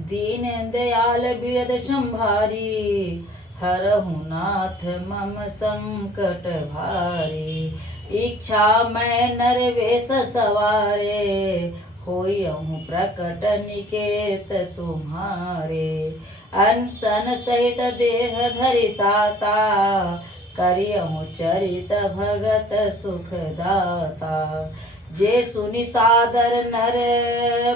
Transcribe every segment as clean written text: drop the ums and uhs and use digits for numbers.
दीन दयाल बिरद संभारी, हरहु नाथ मम संकट भारी। इच्छा मैं नरवेश सवारे, होयहु प्रकट निकेत तुम्हारे। अनशन सहित देह धरिताता, करियहु चरित भगत सुखदाता। जे सुनि सादर नर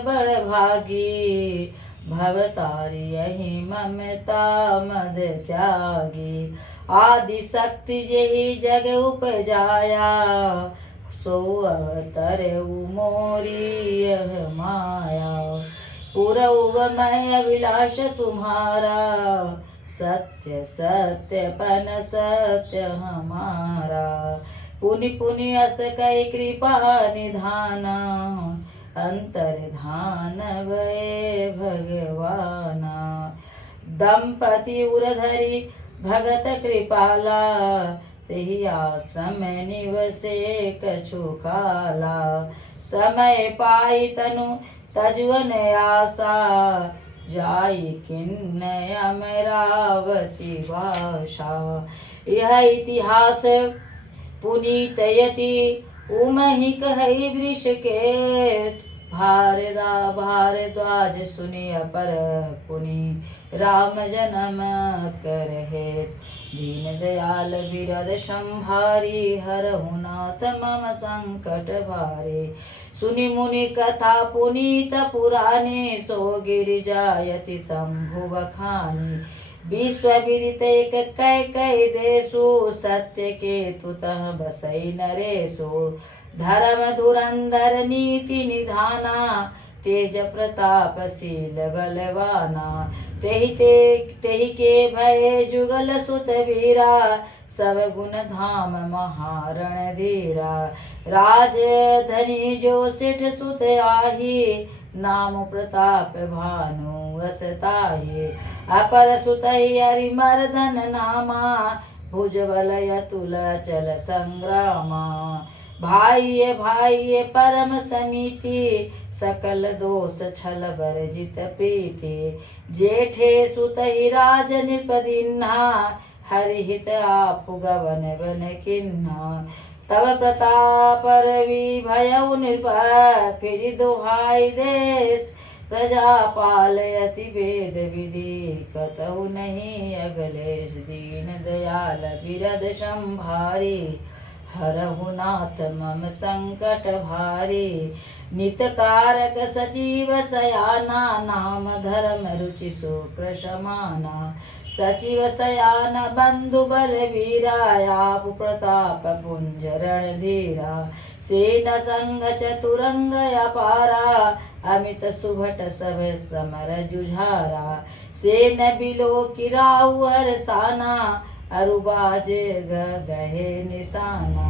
बड़ भागी, भवतारियहि ममता मद त्यागी। आदि शक्ति जेहि जग उपजाया, सो अवतरऊ मोरी यह माया। पुरउव मैं अभिलाष तुम्हारा, सत्य सत्य पन सत्य हमारा। पुनि पुनि अस कई कृपा निधाना, अंतर्धान भये भगवाना। दंपति उरधरि भगत कृपाला, तेहि आश्रम निवसे कछु काला। समय पाई तनु तजुअन आशा, जाई खिन्न अमरावती भाषा। यह इतिहास पुनीत यति, उमहि कहई वृष के। भारद्वाज सुनि अपर पुनि, राम जन्म करहे। दीन दयाल बिरद संभारी, हरहु नाथ मम संकट भारे। सुनि मुनि कथा पुनीत पुराणे, सो गिरिजायति शंभु बखानी। विश्व विदित एक कै कै देशु, सत्य केतु तह बसई नरेशु। धर्म धुरंधर नीति निधाना, तेज प्रताप शील बलवाना। तेहि के भय जुगल सुत वीरा, सब गुण धाम महारण धीरा। राजधनी जो सिठ सुत आही, नाम प्रताप भानु असताही। अपर सुतहि हरिमर्दन नामा, भुजबल अतुल चल संग्रामा। भाइये भाइये परम समीति, सकल दोष छल बरजित प्रीति। जेठे सुतहि राज नृपदिन्हा, हरिहित आपु गवन बन किन्हा। तब प्रताप रवि भयउ नृप, फिर दुहाई देश प्रजा पालयति वेद विधि। कतहु नहीं अगलेश, दीन दयाल बिरद संभारी। हरहु नाथ मम संकट भारी। नित कारक सचिव सयाना, नाम धर्म रुचि शुक्र समाना। सचिव सयान बंधु बलवीरा, आप प्रताप पुंज रणधीरा। सेन संग चतुरंग अपारा, अमित सुभट सब समर जुझारा। सेन बिलो किराउ हरसाना, अरुबाज गहे निशाना।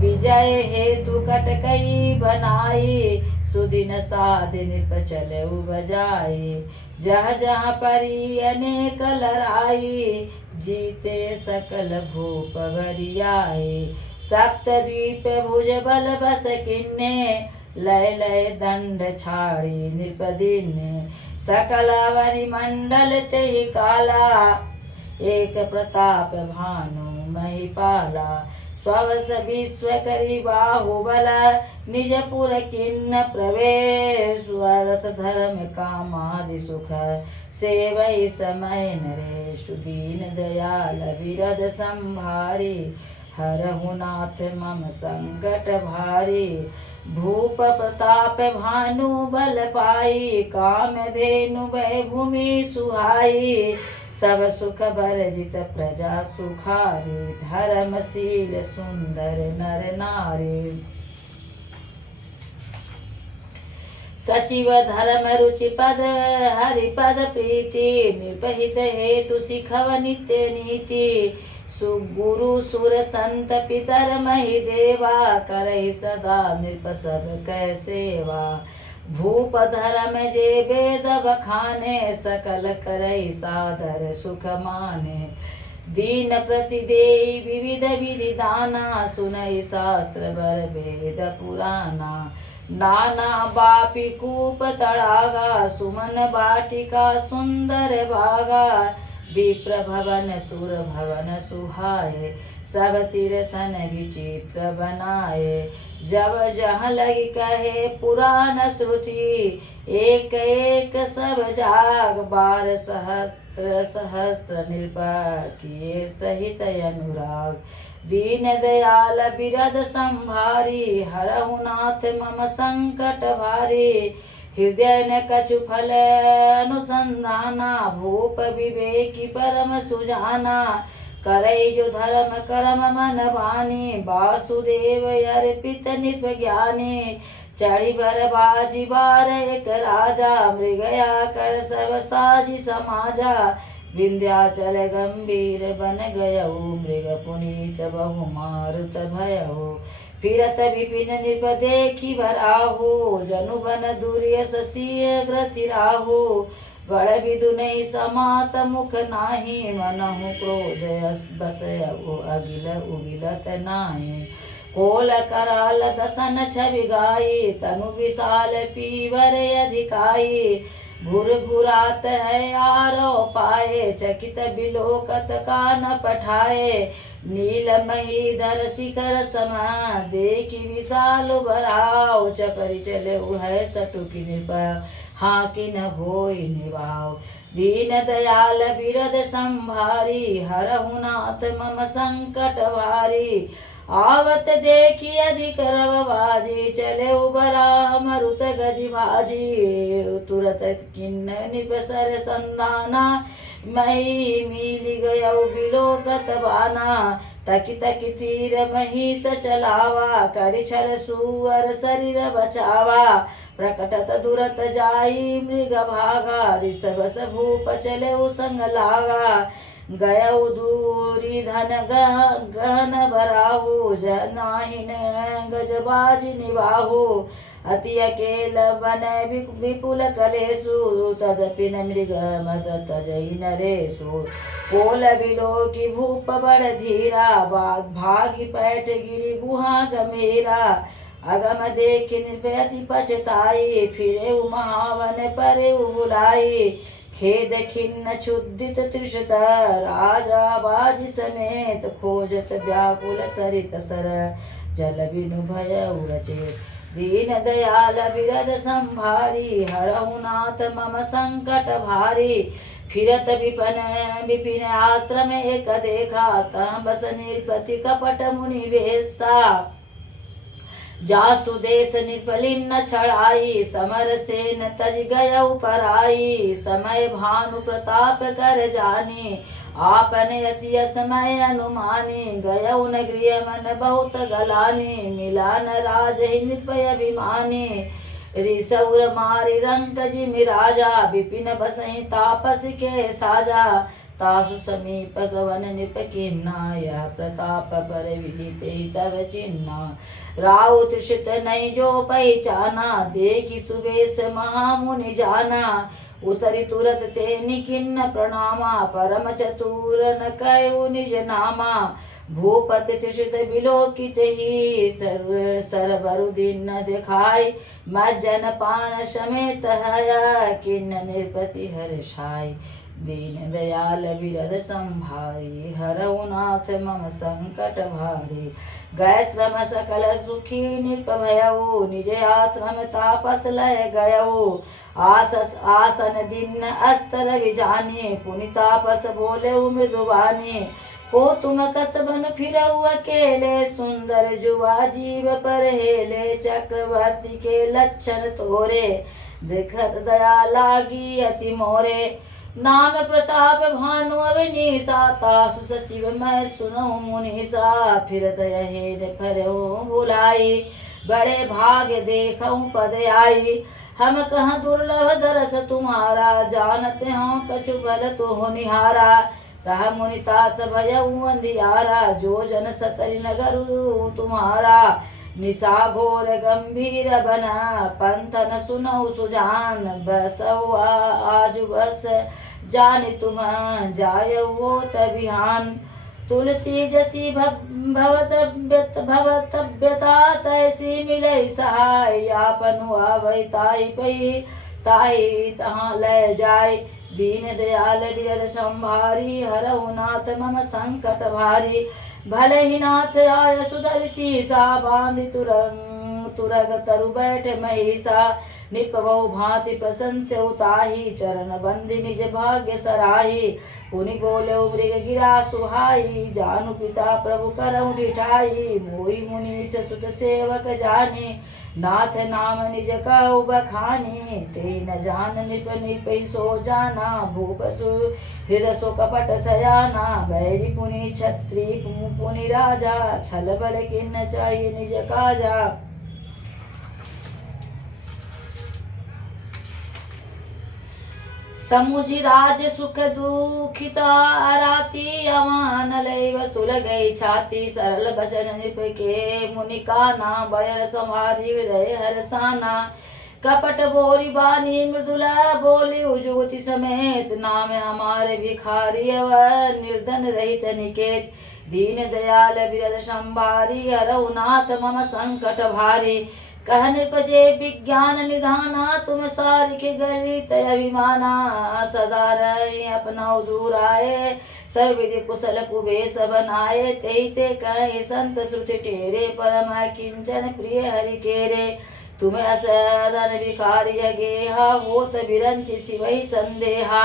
विजय हेतु कटकई बनाई, सुदिन साध नृप चलऊ बजाई। जह जहाँ परी अनेक लड़ाई, जीते सकल भूप भरियाई। सप्तद्वीप भुज बल बस किन्ने, लय लय दंड छाड़ी नृपदिन्ने। सकल वरिमंडल तेहि काला, एक प्रताप भानु महिपाला। स्वस विश्व करी बाहुबल, निज पुर किन्न प्रवेश। अर्थ धर्म कामादि सुख, सेवई समय नरेशु। दीन दयाल बिरद संभारी, हरहु नाथ मम संकट भारी। भूप प्रताप भानु बल पाई, काम धेनु भय भूमि सुहाई। सब सुख बरजित प्रजा सुखारी, धर्मशील सुंदर नर नारी। सचिव धर्म रुचि पद हरिपद प्रीति, निर्पहित हेतु सिखव नित्य नीति। सुगुरु सुर संत पितर महि देवा, करहि सदा नृप सब कै सेवा। भूप धर्म जे वेद बखाने, सकल करई सादर सुख माने। दीन प्रति देई विविध विधि दाना, सुनई शास्त्र बर वेद पुराना। नाना बापी कूप तड़ागा सुमन बाटिका सुंदर भागा विप्र भवन सुर भवन सुहाए सब तीर्थन विचित्र बनाए जब जहाँ लगी कहे पुराण श्रुति एक एक सब जाग बार सहस्त्र सहस्त्र नृपा किए सहित अनुराग दीन दयाल बिरद संभारी हरहु नाथ मम संकट भारी हृदय न कछु फल अनुसंधाना भूप विवेकी परम सुजाना करई जो धर्म करम मन बानी वासुदेव अर्पित निप ज्ञानी चढ़ी भर बाजी बार एक राजा मृगया कर सब साजी समाजा विंध्याचल गंभीर बन गयऊ मृग पुनीत बहु मारुत भयऊ फिरत विपिन नृप देखी भराहु जनु बन दुर्यस शीघ्र सिराहु बड़ विदु नहीं समात मुख नाही मनहु क्रोध बसयऊ अगिल उगिलत नाही कोल कराल दसन छवि गाई तनु विशाल पीवर अधिकाई घुर घुरात है आरो पाए चकित बिलोकत कान पठाए नील महीधर शिखर समा देखी विशाल बराव चपरि चले है सटुकी नृप हाँ कि न होई निभाव दीन दयाल बिरद संभारी हरहु नाथ मम संकट भारी आवत देखी अधिक रव बाजी चले उबरा मरुत गज भाजी तुरत किन्न निपसर संधाना मही मिली गयऊ बिलोकत बाना तकी तकी तीर महिष चलावा करि छल सुअर शरीर बचावा प्रकटत दुरत जाई मृग भागा ऋषभस भूप चले संग लागा गयऊ दूरी धन गहन बराहु जनाहिन गजबाज निबाहु अति अकेल बन विपुल कलेसु तदपि न मृग मगत जई नरेशु कोल बिलो की भूप बड़ धीरा भागी पैठ गिरी गुहा गंभीरा अगम देख निर्भयति पछताई फिरे महावन परे बुलाई खेद खिन्न क्षुदित त्रिशत राजा बाज समेत खोजत व्याकुल सरित सर जल बिनु भय उरचेत दीन दयाल बिरद संभारी हरहु नाथ मम संकट भारी फिरत विपिन आश्रम एक देखा तह बस निरपति कपट मुनि वेशा जासु देश निर्पलिन्न छड़ाई समर सेन तज गयऊ पराई समय भानु प्रताप कर जानी आपने अति समय अनुमानी गयऊ नगरिय मन बहुत गलानी मिलान राज नृपय अभिमानी रिसौर मारी रंक जिमि राजा विपिन बसहि तापस के साजा तासु समीप गवन नृप किन्ना यह प्रताप पर विहित तव चिन्ना राउ त्रिषित नहीं जो पहचाना देखी सुबेश महामुनि जाना उतरी तुरत ते निकिन्न प्रणामा परम चतुर न कयु निज नामा भूपति त्रिषित बिलोकित ही सरबरु दिन न दिखाई मज्जन पान समेत हया किन्न नृपति हर्षाई दीन दयाल बिरद संभारी हरहु नाथ मम संकट भारी गय श्रम सकल सुखी नृप भयऊ निज आश्रम तापस लय गयऊ आसन दिन अस्तर विजानी पुनि तापस बोले मृदुवानी को तुम कसबन फिरऊ अकेले सुंदर जुआ जीव पर हेले चक्रवर्ती के लक्षण तोरे देखत दया लागी अति मोरे नाम प्रताप भानु अवनीसा तासु सचिव मैं सुनऊ मुनीसा फिरत यहे फरऊ भुलाई बड़े भाग्य देखऊं पद आई हम कहाँ दुर्लभ दरस तुम्हारा जानते हो कछु भल तो निहारा कहा मुनि तात भयऊ अंधियारा जो जन सतरि नगरु तुम्हारा निशा घोर गंभीर बना पंथन सुनऊ सुजान बसऊ आज बस जान तुम जाय वो तबिहान तुलसी जसी भवतव्यता तैसी मिलई सहाय, आपनु आवै ताहि पई ताहि तहाँ ले जाय। दीन दयाल बिरद संभारी, हरहु नाथ मम संकट भारी। भले ही नाथ आय सुधर सीसा, बांधि तुरग तरु बैठ महिषा। निपवहु भांति प्रशंस्य उताही, चरण बंधि निज भाग्य सराही। पुनि बोले मृग गिरा सुहाई, जानु पिता प्रभु करहु डिठाई। मोहि मुनीश सुत सेवक जानी, नाथ नाम निज कहु बखानी। ते न जान निप निपहि सो जाना, भूप हृदय सो कपट सयाना। बैरी पुनि छत्री पुनि राजा, छल बल किन्न चाहिए निज काजा। समुझि राज सुख दुखिता राती, अमान लैव सुलगई छाती। सरल बचन निप के मुनि काना, बयर संहारी हृदय हरसाना। कपट बोरी बानी मृदुला बोली, जुगति समेत नाम हमारे भिखारी। अवर निर्धन रहित निकेत, दीन दयाल बिरद संभारी। हरहु नाथ मम संकट भारी, कह नृपजे विज्ञान निधाना। तुम सारिके गलित अभिमाना, सदा रहे अपना दूर आए। सब विधि कुशल कुबेश बनाए, ते ते कहे संत श्रुति टेरे। परम किंचन प्रिय हरि केरे, तुम्हें असधन भिखारी गेहा। होत बिरंचि शिवहि संदेहा,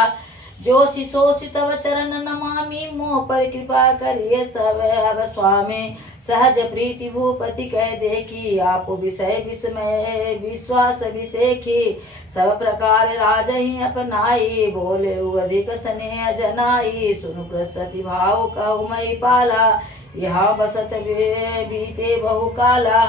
जो शिशोषि तव चरण नमामि। मोह पर कृपा करिए सब अब स्वामी। सहज प्रीति भूपति कह देखी, आप विषय विस्मय विश्वास विसेखी। सब प्रकार राजहि अपनाई, बोले अधिक स्नेह जनाई। सुनु प्रसति भाव कहु मई पाला, यहाँ बसत बीते बहु काला।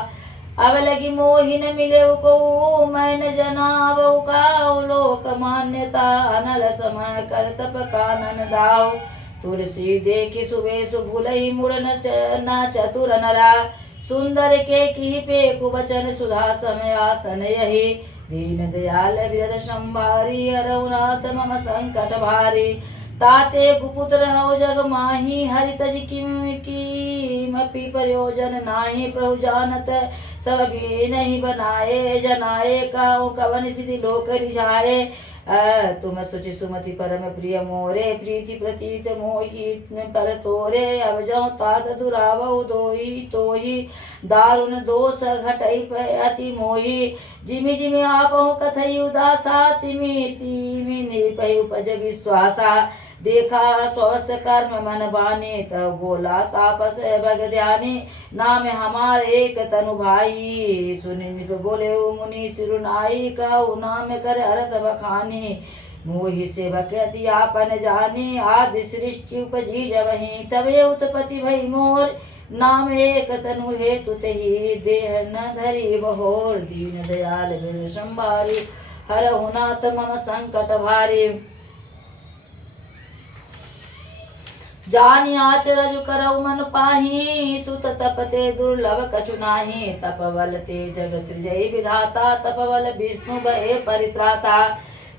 अब लगी मोहि न मिले को, मैं न जनावो का। लोक मान्यता अनल समय, कर तप कानन दाव। तुलसी देखी सुबेशु भूलहि, मुड़ न चतुर नरा। सुंदर के की पेकु बचन, सुधा समय आसन यही। दीन दयाल बिरद संभारी, हरहु नाथ मम संकट भारी। ताते कुपुत्र हौ जग माही, हरि तज किमपि प्रयोजन नाही। प्रभु जानत सब भी नहीं बनाए, जनाए कहु कवन सिद्धि लोक रिझाए। तुम सुचि सुमति परम प्रिय मोरे, प्रीति प्रतीत मोहि पर तोरे। अब जाऊं तात दुरावहु दोई तोहि, दारुण दोष घटई अति मोहि। जिमि जिमि आपहु कथई उदासा, तिमि तिमि निर्भय उपज विश्वासा। देखा स्वस्य कर्म मन बानी, तब बोला तापस भग ध्यानी। नाम हमारे एक तनु भाई, सुनि निप बोले मुनि सिरुनाई। कहु नाम कर अरस बखानी, मोहि सेवक अति आपन जानी। आदि सृष्टि उपजी जबहि, तबे उत्पत्ति भई मोर। नाम एक तनु हेतु तेहि, देह न धरी बहोर। दीन दयाल बिरद संभारी, हरहु नाथ मम संकट भारी। जानि आचरज करऊ मन पाही, सुत तपते दुर्लभ कछु नाही। तपवल ते जग सृजई विधाता, तपवल विष्णु भये परित्राता।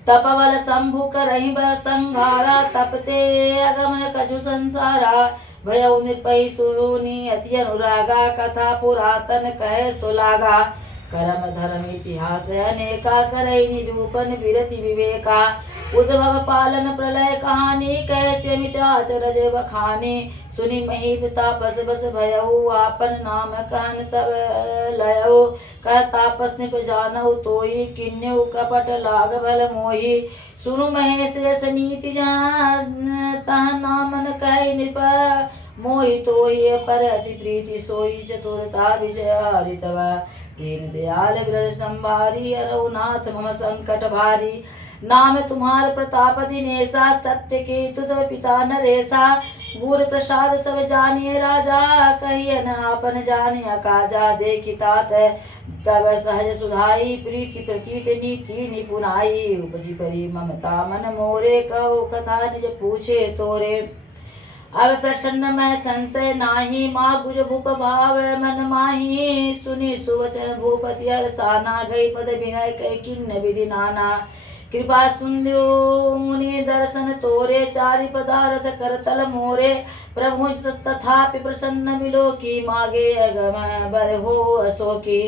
तपवल शंभु करहि संहारा, तपते अगमन कछु संसारा। भयउ निर्पहि सुनी अति अनुरागा, कथा पुरातन कहे सुलागा। करम धर्म इतिहास अनेका, करई निरूपण विरति विवेका। उद्भव पालन प्रलय कहानी, कैसे मित आचरज बखानी। सुनि मही तापस बस भयऊ, आपन नाम कहन तब लयऊ। कह तापस निप जानऊ तोई, किन्यु कपट लाग भल मोही। सुनु महेश यस नीति तह नामन कह निप मोहि तोहि। पर अति प्रीति सोई, चतुरता विजय हरितव। दीन दयाल बिरद संभारी, हरहु नाथ मम संकट भारी। नाम तुम्हार प्रताप दिनेसा, सत्य के तुद पिता नरेसा। गुर प्रसाद सब जानिए राजा, कहिए न आपन जानिया काजा। देखि तात तब सहज सुधाई, प्रीति प्रतीत नीति निपुनाई। उपजी परी ममता मन मोरे, कहो कथा निज पूछे तोरे। अब प्रसन्न मैं संशय नाही, मागुज भूप भाव मन माही। सुनि सुवचन भूपति हरसाना, गई पद विनय कह किन्न विधि नाना। कृपा सिंधु मुनि दर्शन तोरे, चारि पदार्थ करतल मोरे। प्रभु तथापि प्रसन्न मिलो की, मागे अगम बर हो अशोकी।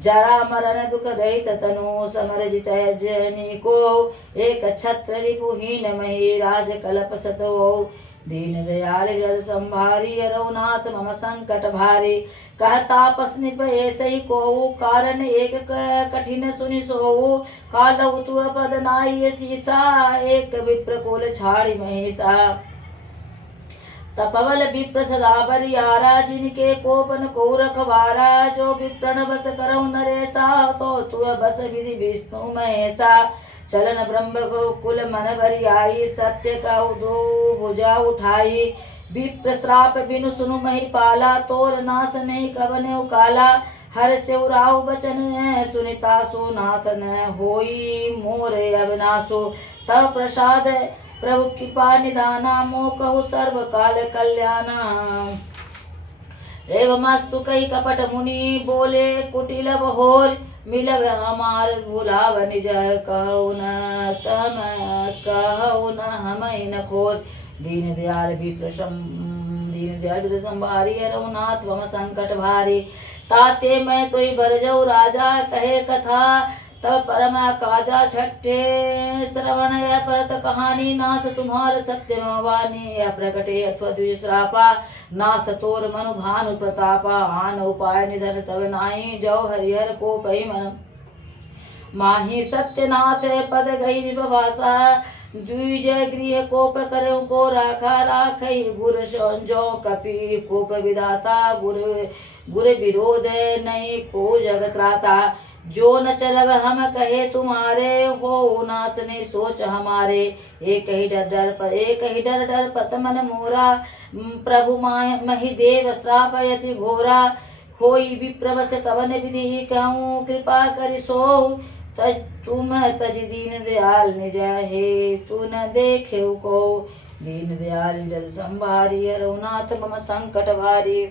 जरा मरण दुख रहित तनु, समर जित जनी को। एक छत्र रिपुहीन मही, राज कलप सतो। दीन दयाल हृदय संभारी, रघुनाथ मम संकट भारी। कहता पस निप ऐसहि को, कारण एक कठिन सुनि सोऊ। कालऊ तु पद नाई सीसा, एक विप्र कुल छाड़ी महिषा। तपवल विप्र सदा बरियारा, जिनके कोपन को रखवारा। जो विप्रण बस करऊ नरेसा, तो तु बस विधि विष्णु महेशा। चलन ब्रह्म कुल मन बरियाई, सत्य कहु दो भुजा उठाई। विप्र श्राप बिनु सुनु महिपाला, तोर नाश नहीं कबने काला। हर सेवराहु बचन सुनिता, सो नाथ न होई मोरे अविनाशो। तब प्रसाद प्रभु कृपा निधाना, मोह कहु सर्व काल कल्याणा। एवमस्तु कही कपट मुनि, बोले कुटिल बहोर। मिलब हमार भुलाव निज, कहु न तम कहु न हमहि न खोर। दीन दयाल विप्र संभारी, रघुनाथ मम संकट भारी। ताते मैं तोई बरजऊ राजा, कहे कथा तब परम काजा। छठे श्रवण यह परत कहानी, नास तुम्हार सत्य वाणी। यह प्रकटे अथवा द्विज श्रापा, नास तोर मनु भानु प्रतापा। आन उपाय निधन तब नाही, जो हरिहर को पही मन माही। सत्यनाथ पद गई निभाषा, द्विज गृह कोप करऊ को राखा। राखई गुर जो कपि कोप विधाता, गुर विरोध नहीं को जगत त्राता। जो न चलब हम कहे तुम्हारे, हो नास ने सोच हमारे। एक ही डर डर पत मन मोरा, प्रभु मही देव श्राप यति घोरा। होई विप्रवश कवन विधि, कहूँ कृपा करि सो। तुम तज दीन दयाल निज, हे तू न देखे को। दीन दयाल हृदय संभारी, रघुनाथ मम संकट भारी।